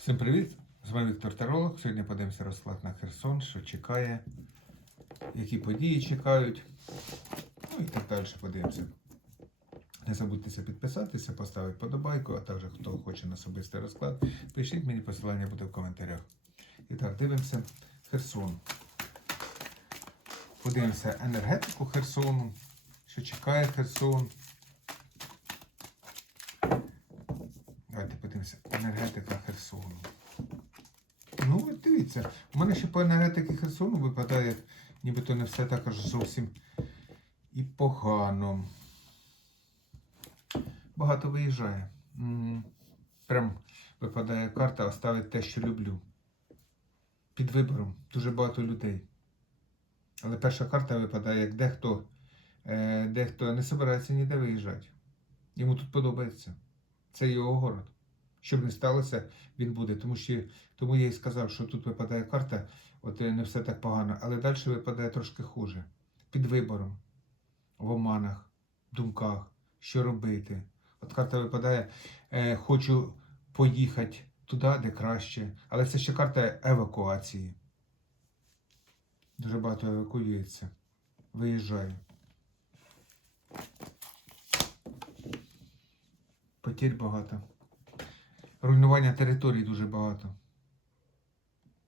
Всім привіт! З вами Віктор Таролог. Сьогодні подивимося розклад на Херсон, що чекає, які події чекають. Ну і так далі подивимося. Не забудьте підписатися, поставити подобайку, а також хто хоче на особистий розклад, пишіть мені посилання буде в коментарях. І так, дивимося Херсон. Подивимося енергетику Херсону, що чекає Херсон. Давайте подивимося. Енергетика Херсону. Ну, от дивіться, у мене ще по енергетиці Херсону випадає, нібито не все так аж зовсім і погано. Багато виїжджає. Прям випадає карта оставить те, що люблю. Під вибором дуже багато людей. Але перша карта випадає, як дехто, е, дехто не збирається ніде виїжджати. Йому тут подобається. Це його город. Щоб не сталося, він буде. Тому що тому я і сказав, що тут випадає карта, от е, не все так погано, але далі випадає трошки хуже. Під вибором, в оманах, думках, що робити. От карта випадає, е, хочу поїхати туди, де краще. Але це ще карта евакуації. Дуже багато евакуюється. Виїжджаю. Потерь багато. Руйнування територій дуже багато.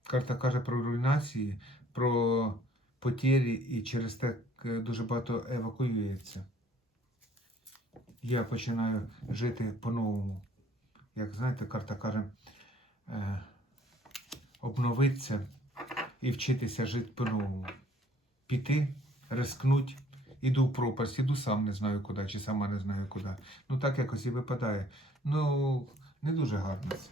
Карта каже про руйнації, про потері і через те е, дуже багато евакуюється. Я починаю жити по-новому. Як знаєте, карта каже е, обновитися і вчитися жити по-новому. Піти, рискнуть, іду в пропасть, іду сам не знаю куди, чи сама не знаю куди. Ну так якось і випадає. Ну, не дуже гарно це.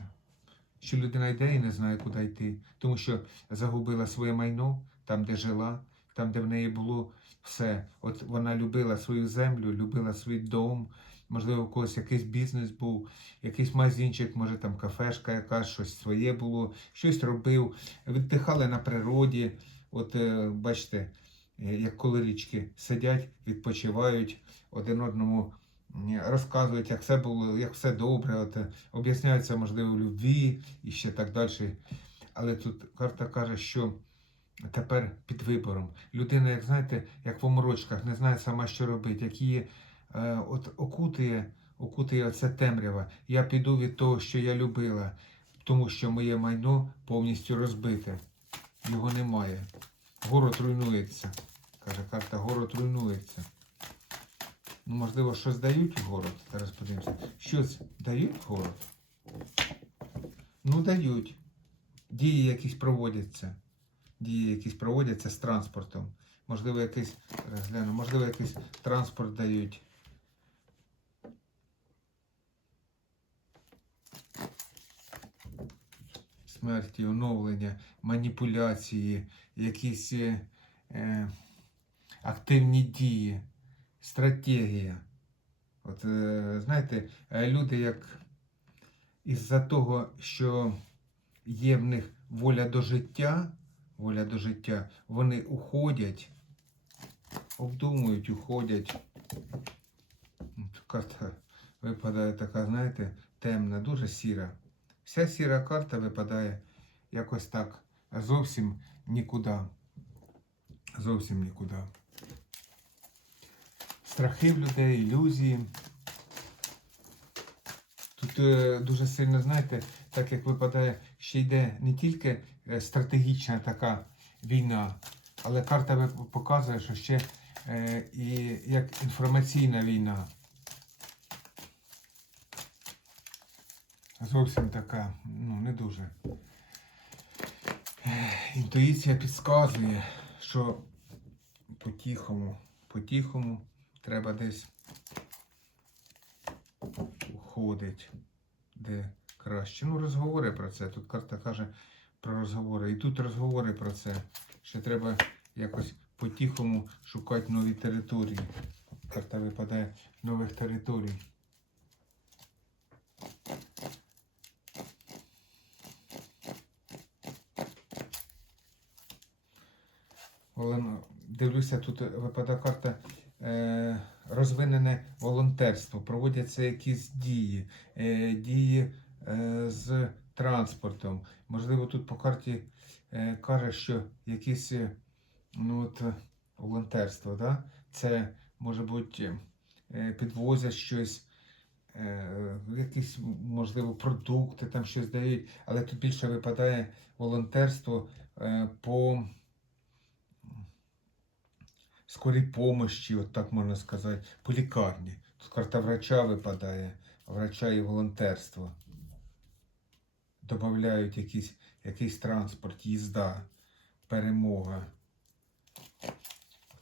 Що людина йде і не знає, куди йти, тому що загубила своє майно там, де жила, там, де в неї було все. От вона любила свою землю, любила свій дом, можливо, у когось якийсь бізнес був, якийсь магазинчик, може там кафешка якась, щось своє було, щось робив, віддихали на природі. От е, бачите, е, як коли річки сидять, відпочивають один одному. Розказують, як все було, як все добре, от, е, об'ясняються, можливо, любві і ще так далі. Але тут карта каже, що тепер під вибором. Людина, як знаєте, як в оморочках, не знає сама, що робити, як її е, от окутує, окутує оця темрява. Я піду від того, що я любила, тому що моє майно повністю розбите. Його немає. Город руйнується. Каже карта, город руйнується. Ну, можливо, щось дають в город. Зараз подивимося. Щось дають в город? Ну, дають. Дії якісь проводяться. Дії якісь проводяться з транспортом. Можливо, якийсь, зараз гляну, можливо, якийсь транспорт дають. Смерті, оновлення, маніпуляції, якісь е, е, активні дії, стратегія. От е, знаєте, е, люди як із-за того, що є в них воля до життя, воля до життя, вони уходять, обдумують, уходять. Карта випадає така, знаєте, темна, дуже сіра. Вся сіра карта випадає якось так, зовсім нікуди. Зовсім нікуди. Страхи людей, ілюзії. Тут е, дуже сильно, знаєте, так як випадає, ще йде не тільки е, стратегічна така війна, але карта показує, що ще е, і як інформаційна війна. Зовсім така, ну, не дуже. Інтуїція підказує, що по-тихому, по-тихому треба десь уходить, де краще. Ну, розговори про це. Тут карта каже про розговори. І тут розговори про це. Що треба якось по-тихому шукати нові території. Карта випадає нових територій. Волон- Дивлюся, тут випадає карта розвинене волонтерство, проводяться якісь дії, е, дії е, з транспортом. Можливо, тут по карті е, каже, що якісь е, ну, от, е, волонтерство, да? це може бути е, підвозять щось, е, якісь, можливо, продукти, там щось дають, але тут більше випадає волонтерство е, по скорій помощі, от так можна сказати, по лікарні. Тут карта врача випадає, врача і волонтерство. Добавляють якийсь, якийсь транспорт, їзда, перемога.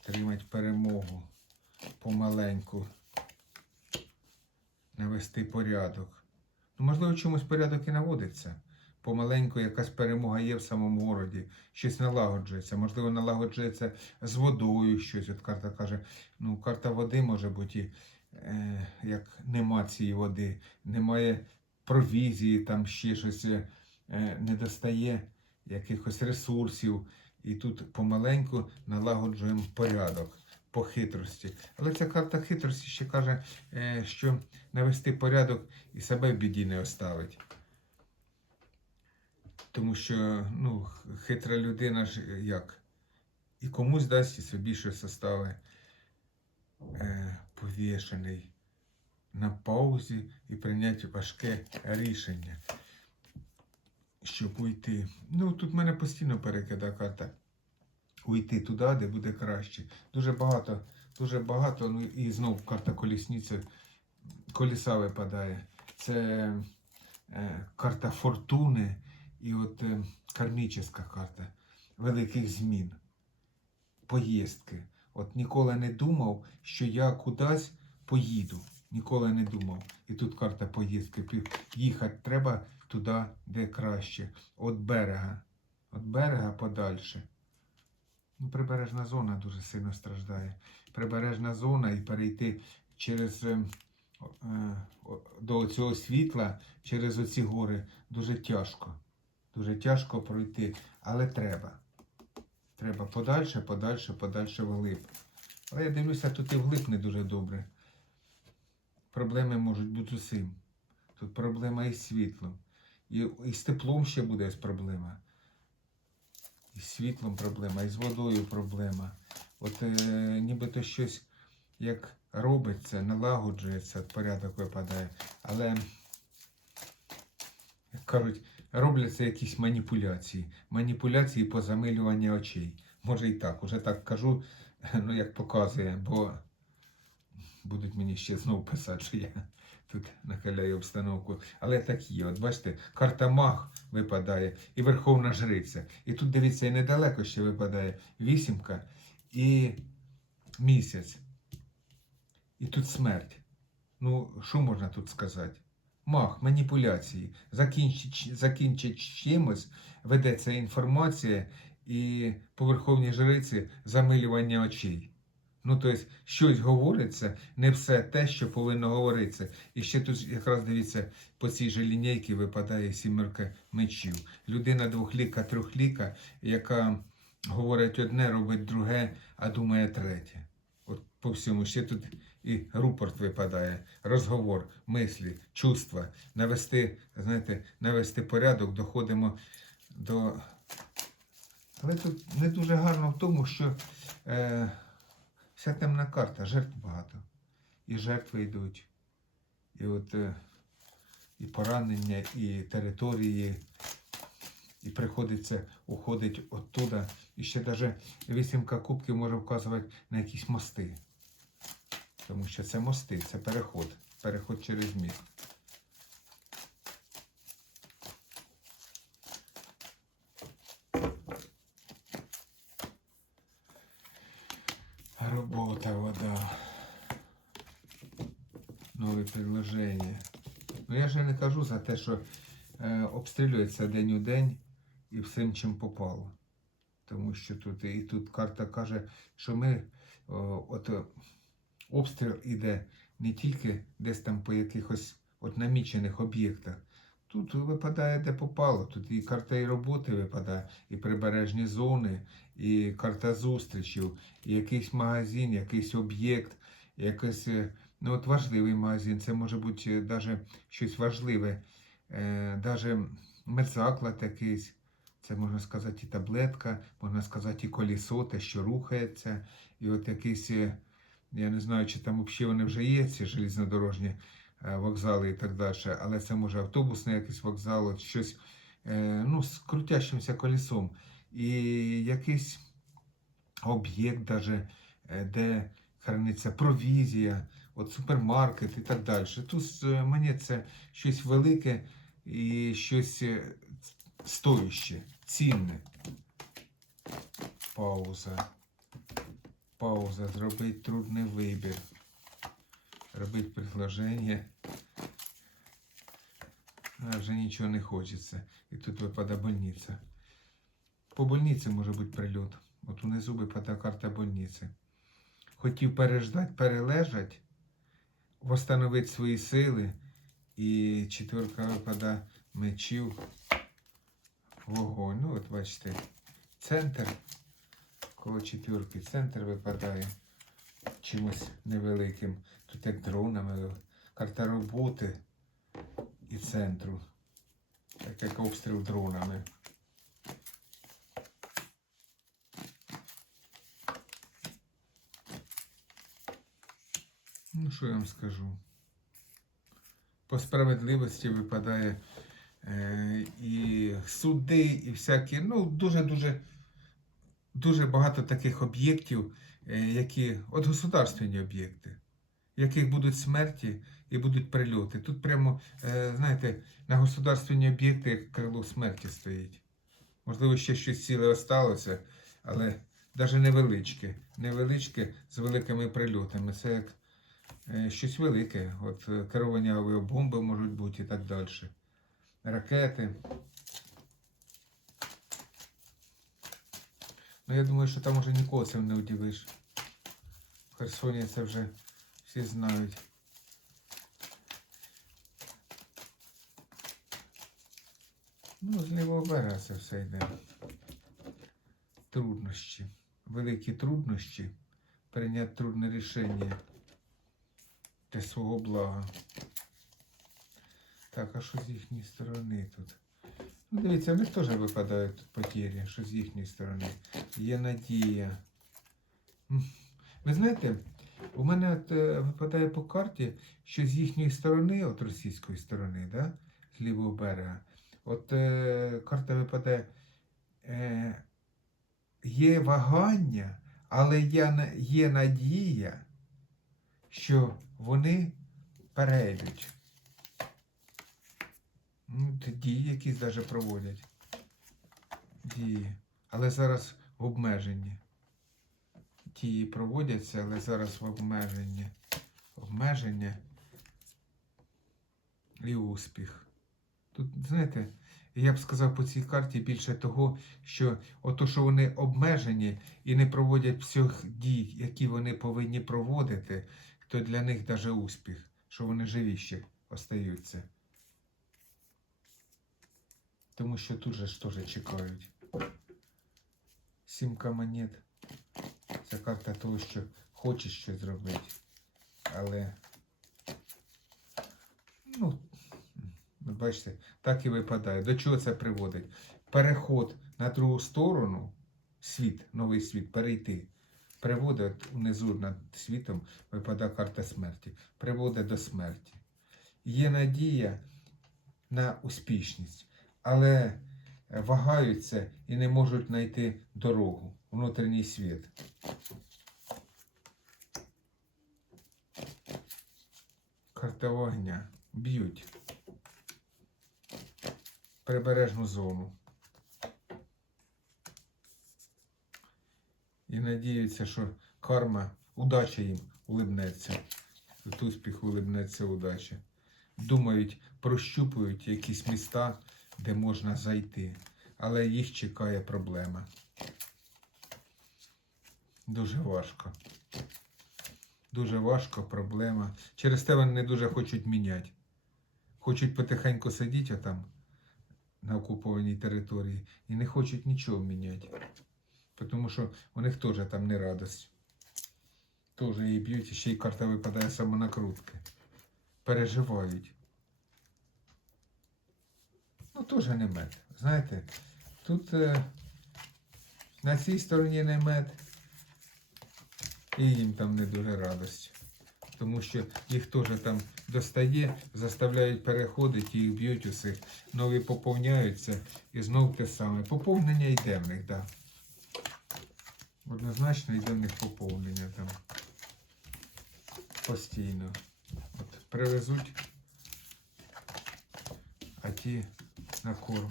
Отримати перемогу помаленьку. Навести порядок. Ну, можливо, чомусь порядок і наводиться. Помаленьку якась перемога є в самому городі, щось налагоджується. Можливо, налагоджується з водою щось. От карта каже, ну, карта води може бути, е, як нема цієї води, немає провізії, там ще щось е, не достає якихось ресурсів. І тут помаленьку налагоджуємо порядок по хитрості. Але ця карта хитрості ще каже, е, що навести порядок і себе в біді не оставить. Тому що ну, хитра людина ж е, як? І комусь дасть і собі щось оставить е, повішений на паузі і прийняти важке рішення, щоб уйти. Ну, тут мене постійно перекидає карта. Уйти туди, де буде краще. Дуже багато, дуже багато. Ну і знову карта колісниці, коліса випадає. Це е, карта фортуни і от е, кармічна карта великих змін, поїздки. От ніколи не думав, що я кудись поїду. Ніколи не думав. І тут карта поїздки. Їхати треба туди, де краще. От берега. От берега подальше. Ну, прибережна зона дуже сильно страждає. Прибережна зона і перейти через е, е, до цього світла, через оці гори дуже тяжко. Дуже тяжко пройти, але треба. Треба подальше, подальше, подальше вглиб. Але я дивлюся, тут і вглиб не дуже добре. Проблеми можуть бути з усім. Тут проблема із світлом. І, і з теплом ще буде проблема. І з світлом проблема, і з водою проблема. От е, нібито щось як робиться, налагоджується, порядок випадає. Але, як кажуть, робляться якісь маніпуляції. Маніпуляції по замилюванню очей. Може і так, уже так кажу, ну як показує, бо будуть мені ще знову писати, що я тут накаляю обстановку. Але так є. От бачите, карта маг випадає і Верховна Жриця. І тут дивіться, і недалеко ще випадає вісімка і місяць. І тут смерть. Ну, що можна тут сказати? Мах, маніпуляції. Закінчить, чимось, ведеться інформація і по Верховній Жриці замилювання очей. Ну, тобто, щось говориться, не все те, що повинно говоритися. І ще тут якраз дивіться, по цій же лінійці випадає сімерка мечів. Людина двохліка, трьохліка, яка говорить одне, робить друге, а думає третє. По всьому ще тут і рупорт випадає, розговор, мислі, чувства, навести, знаєте, навести порядок, доходимо до. Але тут не дуже гарно в тому, що е, вся темна карта, жертв багато. І жертви йдуть. І от е, і поранення, і території, і приходиться уходить оттуда. І ще навіть вісімка кубків може вказувати на якісь мости. Тому що це мости, це переход. Переход через міст. Робота, вода. Нові предложення. Ну я ж не кажу за те, що е, обстрілюється день у день і всім чим попало. Тому що тут і тут карта каже, що ми о, от е, обстріл іде не тільки десь там по якихось от намічених об'єктах. Тут випадає де попало. Тут і карта і роботи випадає, і прибережні зони, і карта зустрічів, і якийсь магазин, якийсь об'єкт, якийсь е, ну, от важливий магазин. Це може бути навіть щось важливе. Е, даже медзаклад якийсь. Це можна сказати і таблетка, можна сказати і колісо, те, що рухається. І от якийсь, е, я не знаю, чи там взагалі вони вже є, ці железнодорожні е, вокзали і так далі, але це може автобусний якийсь вокзал, от щось е, ну, з крутящимся колесом. І якийсь об'єкт, е, де храниться провізія, от супермаркет і так далі. Тут мені це щось велике і щось е, стояще, цінне. Пауза. Пауза. Зробить трудний вибір. Робить предложення. А вже нічого не хочеться. І тут випадає больниця. По больниці може бути прильот. От унизу випадає карта больниці. Хотів переждать, перележать, восстановити свої сили. І четверка випадає мечів. Вогонь. Ну, от бачите, центр. Коло четвірки центр випадає чимось невеликим. Тут як дронами, карта роботи і центру. Так як обстріл дронами. Ну, що я вам скажу? По справедливості випадає е, і суди, і всякі, ну, дуже-дуже дуже багато таких об'єктів, е, які, от государственні об'єкти, яких будуть смерті і будуть прильоти. Тут прямо, е, знаєте, на государственні об'єкти крило смерті стоїть. Можливо, ще щось ціле осталося, але навіть невеличке. Невеличке з великими прильотами. Це як е, щось велике. От керовані авіабомби можуть бути і так далі. Ракети. Ну, я думаю, що там уже нікого цим не удивиш. В Херсоні це вже всі знають. Ну, з лівого берега це все йде. Труднощі. Великі труднощі. Прийняти трудне рішення для свого блага. Так, а що з їхньої сторони тут? Ну, дивіться, в них теж випадають потірі, що з їхньої сторони. Є надія. Ви знаєте, у мене от, е, випадає по карті, що з їхньої сторони, от російської сторони, да, з лівого берега, от е, карта випадає, е, є вагання, але є надія, що вони перейдуть. Ну, дії якісь навіть проводять. Дії. Але зараз в обмеженні. Дії проводяться, але зараз в обмеженні. Обмеження і успіх. Тут, знаєте, я б сказав по цій карті більше того, що ото, що вони обмежені і не проводять всіх дій, які вони повинні проводити, то для них навіть успіх, що вони живі ще остаються. Тому що тут же ж теж чекають. Сімка монет. Це карта того, що хоче щось зробити. Але. Ну, бачите, так і випадає. До чого це приводить? Переход на другу сторону, світ, новий світ, перейти. Приводить внизу над світом випадає карта смерті. Приводить до смерті. Є надія на успішність але вагаються і не можуть знайти дорогу, внутрішній світ. Карта вогня. Б'ють. Прибережну зону. І надіються, що карма, удача їм улибнеться. Тут успіх улибнеться удача. Думають, прощупують якісь міста, де можна зайти, але їх чекає проблема. Дуже важко. Дуже важко проблема. Через те вони не дуже хочуть міняти. Хочуть потихеньку сидіти там на окупованій території і не хочуть нічого міняти. Тому що у них теж там не радость. Теж її б'ють, ще й карта випадає самонакрутки. Переживають. Теж не мед. Знаєте, тут е, на цій стороні не мед. І їм там не дуже радость. Тому що їх теж там достає, заставляють переходити, їх б'ють усіх. Нові поповняються і знов те саме. Поповнення йде в них, так. Да. Однозначно йде в них поповнення там. Постійно. От привезуть, а ті на корм.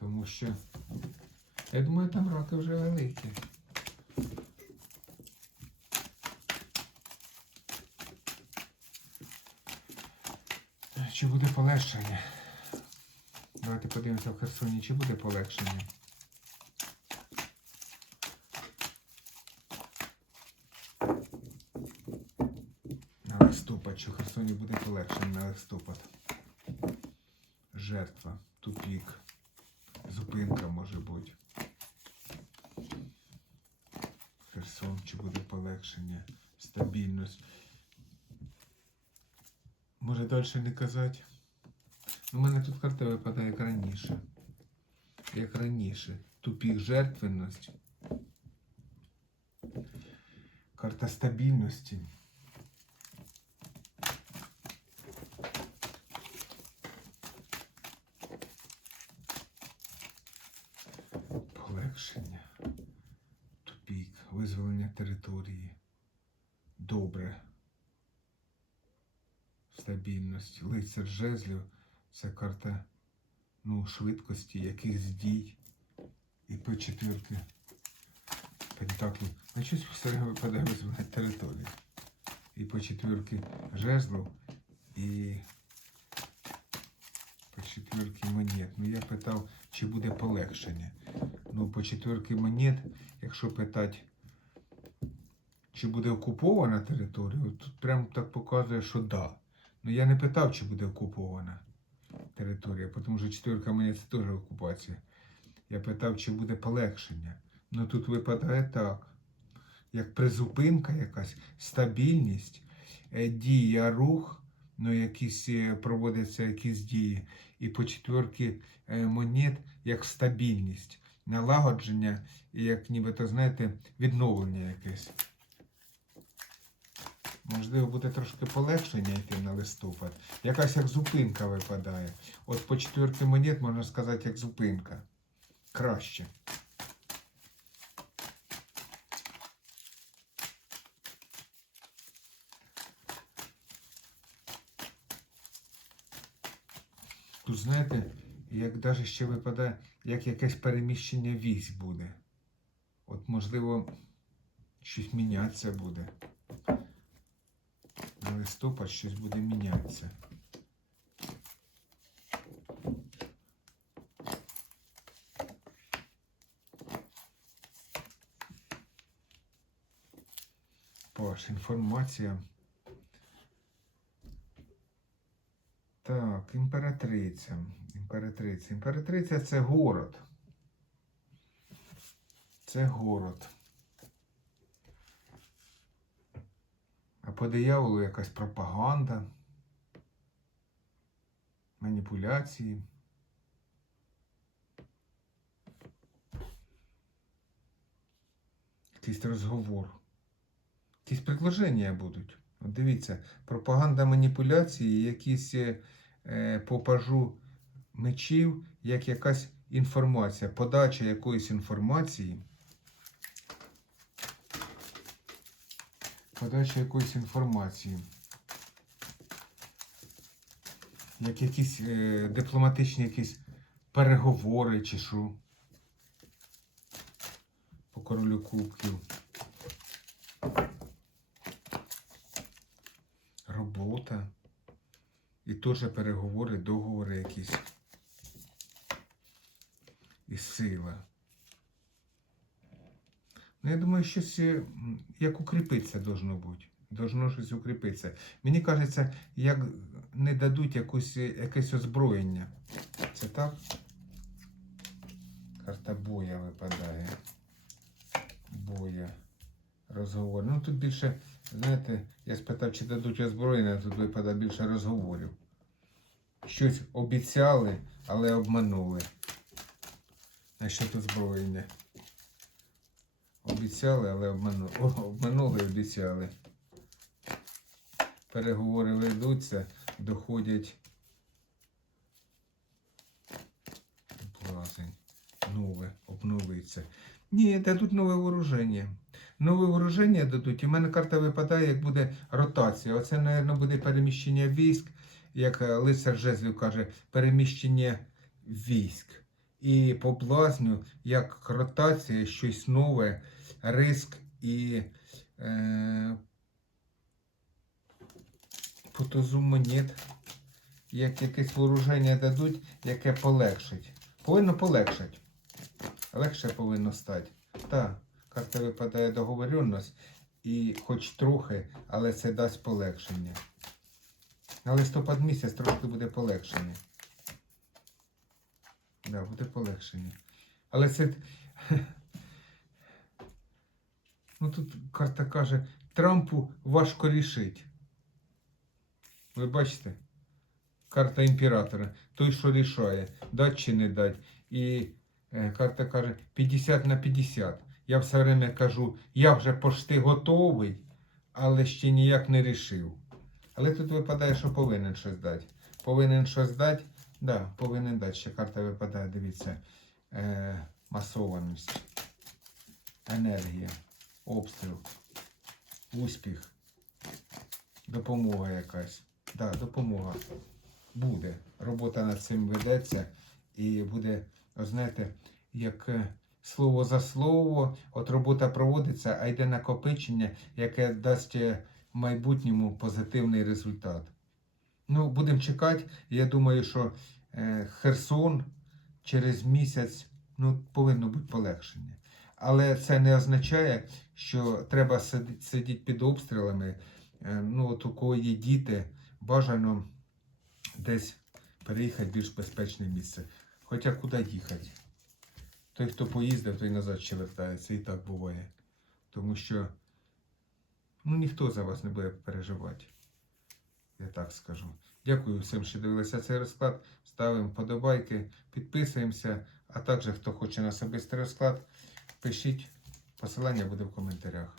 Тому що я думаю, там раки вже великі. Чи буде полегшення? Давайте подивимося в Херсоні, чи буде полегшення. На листопад, чи в Херсоні буде полегшення на листопад. Жертва, тупік, зупинка може бути. Херсон, чи буде полегшення, стабільність. Може далі не казати. У мене тут карта випадає як раніше. Як раніше. Тупік жертвенність. Карта стабільності. Території. Добре стабільність. Лицар жезлів це карта ну, швидкості, якихось дій. І по четвірки пентаклів. На щось все випадає визволення території. І по четвірки жезлів і по четвірки монет. Ну я питав, чи буде полегшення. Ну, по четвірки монет, якщо питати, чи буде окупована територія, тут прямо так показує, що да. Ну я не питав, чи буде окупована територія, тому що четвірка монет це теж окупація. Я питав, чи буде полегшення. Ну тут випадає так. Як призупинка якась, стабільність, е, дія, рух, ну якісь е, проводяться якісь дії. І по четвірки е, монет як стабільність, налагодження, як нібито, знаєте, відновлення якесь. Можливо, буде трошки полегшення йти на листопад. Якась як зупинка випадає. От по четвірки монет можна сказати, як зупинка. Краще. Тут, знаєте, як навіть ще випадає, як якесь переміщення військ буде. От, можливо, щось мінятися буде. Листопад щось буде мінятися. Паш, інформація. Так, імператриця. Імператриця. Імператриця це город. Це город. А по дияволу якась пропаганда, маніпуляції. Якийсь розговор. Якісь предложення будуть. От дивіться, пропаганда маніпуляції, якісь е, по пажу мечів, як якась інформація, подача якоїсь інформації. Подача якоїсь інформації. Як якісь е, дипломатичні якісь переговори чи що. По королю кубків. Робота. І теж переговори, договори якісь. І сила. Я думаю, щось е, як укріпитися должно бути. Должно щось укріпитися. Мені кажеться, як не дадуть якусь, е, якесь озброєння. Це так? Карта боя випадає. Боя. Розговор. Ну тут більше, знаєте, я спитав, чи дадуть озброєння, тут випадає більше розговорів. щось обіцяли, але обманули. Насчет озброєння. Обіцяли, але обманули. О, обманули, обіцяли. Переговори ведуться, доходять. Блазень. Нове, обновиться. Ні, дадуть нове вооруження. Нове вооруження дадуть. І в мене карта випадає, як буде ротація. Оце, мабуть, буде переміщення військ, як е, лицар Жезлів каже, переміщення військ. І по блазню, як ротація, щось нове, риск і е, по як якесь вооруження дадуть, яке полегшить. Повинно полегшить. Легше повинно стати. Так, карта випадає договоренність і хоч трохи, але це дасть полегшення. На листопад місяць трошки буде полегшення. Да, буде полегшення. Але це. Ну тут карта каже, Трампу важко рішить. Ви бачите? Карта імператора. Той, що рішає, дать чи не дать. І е, карта каже 50 на 50. Я все время кажу, я вже почти готовий, але ще ніяк не рішив. Але тут випадає, що повинен щось дати. Повинен щось дати. Да, повинен дати. Ще карта випадає, дивіться. Е, масованість, енергія, обстріл, успіх, допомога якась. Да, допомога буде. Робота над цим ведеться і буде, знаєте, як е, слово за слово, от робота проводиться, а йде накопичення, яке дасть е, майбутньому позитивний результат. Ну, будемо чекати. Я думаю, що е, Херсон через місяць ну, повинно бути полегшення. Але це не означає, що треба сидіти, під обстрілами. Е, ну, от у кого є діти, бажано десь переїхати в більш безпечне місце. Хоча куди їхати? Той, хто поїздив, той назад ще вертається. І так буває. Тому що ну, ніхто за вас не буде переживати. Я так скажу. Дякую всім, що дивилися цей розклад. Ставимо подобайки, підписуємося. А також, хто хоче на особистий розклад, пишіть. Посилання буде в коментарях.